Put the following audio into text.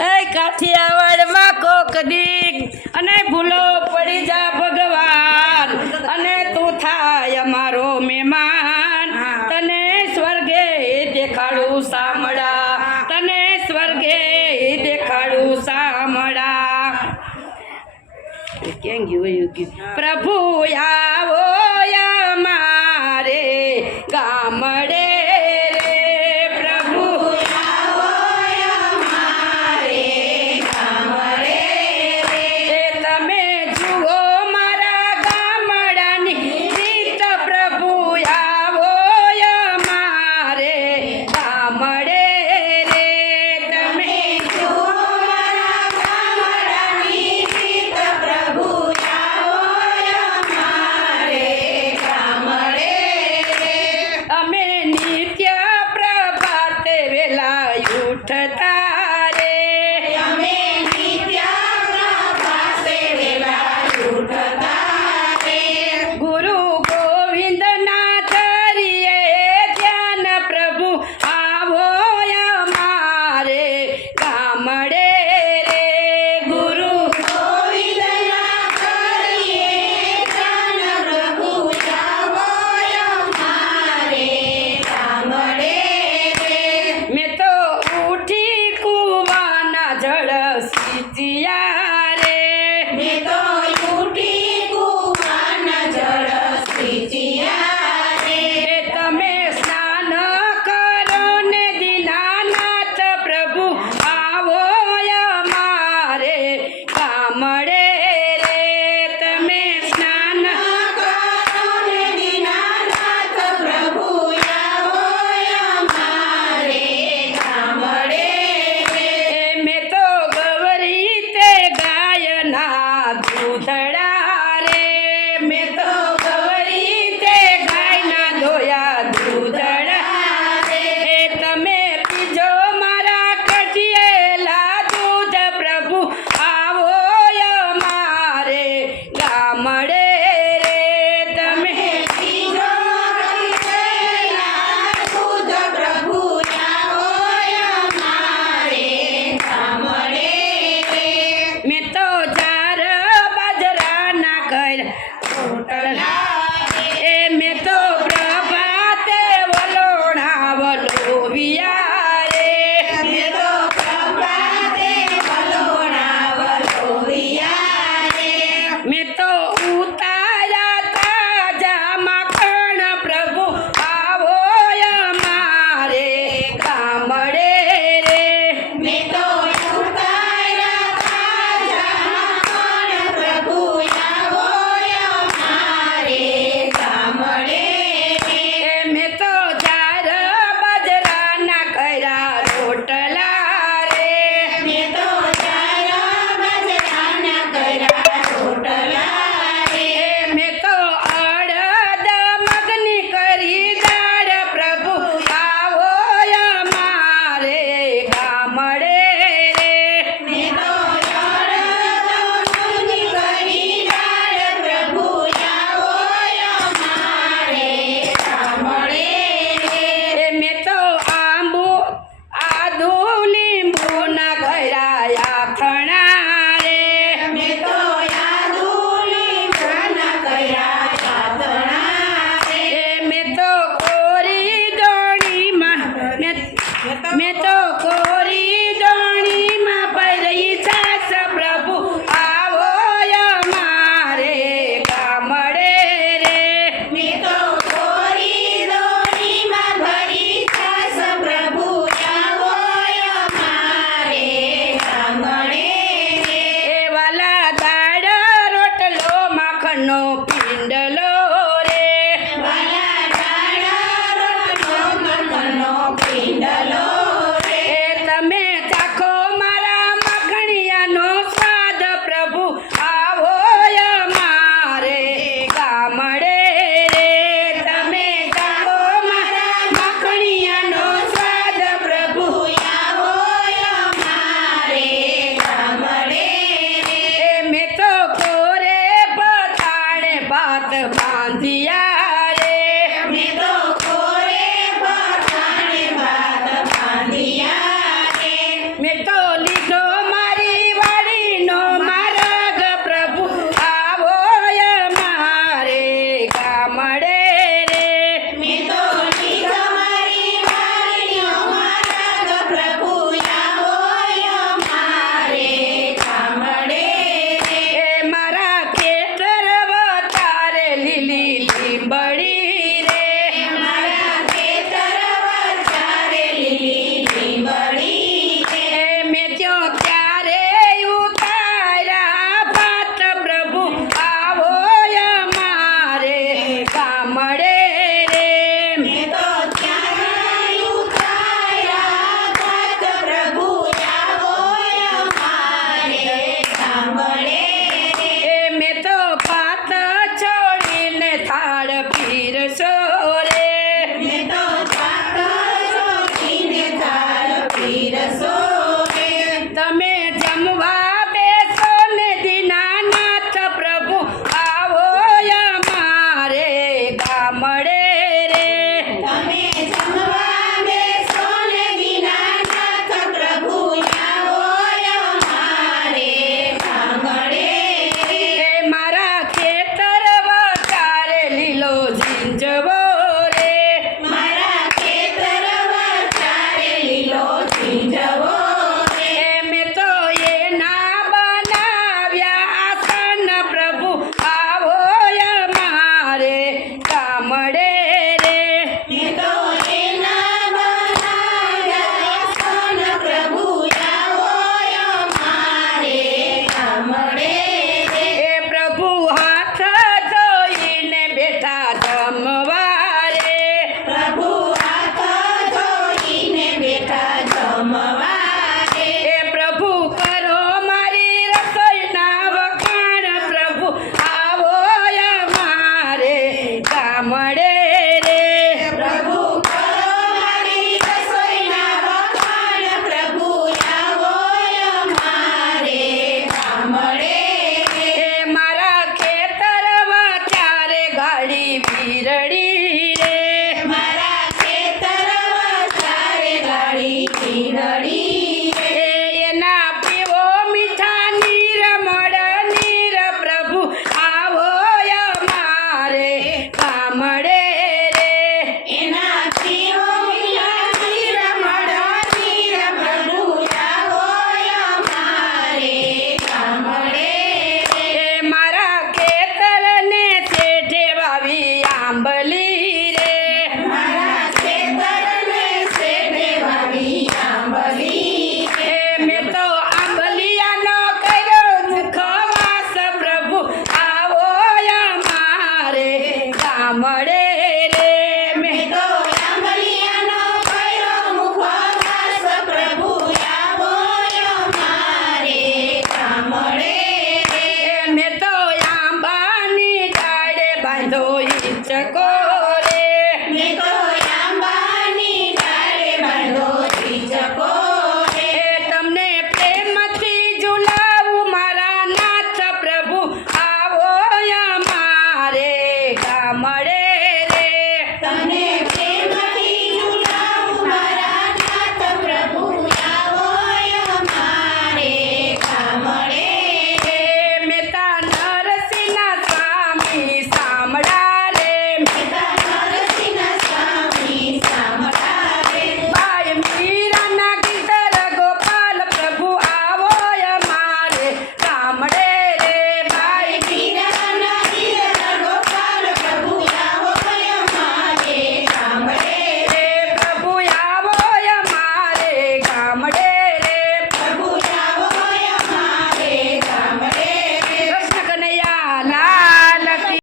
એ કાઠિયાવાડમાં કોક દીક અને ભૂલો પડી જા ભગવાન. અને તું થાય અમારો મહેમાન. તને સ્વર્ગે દેખાડું સામડા તને સ્વર્ગે દેખાડું સામડા કેમ ગયું પ્રભુ આ રે. તમે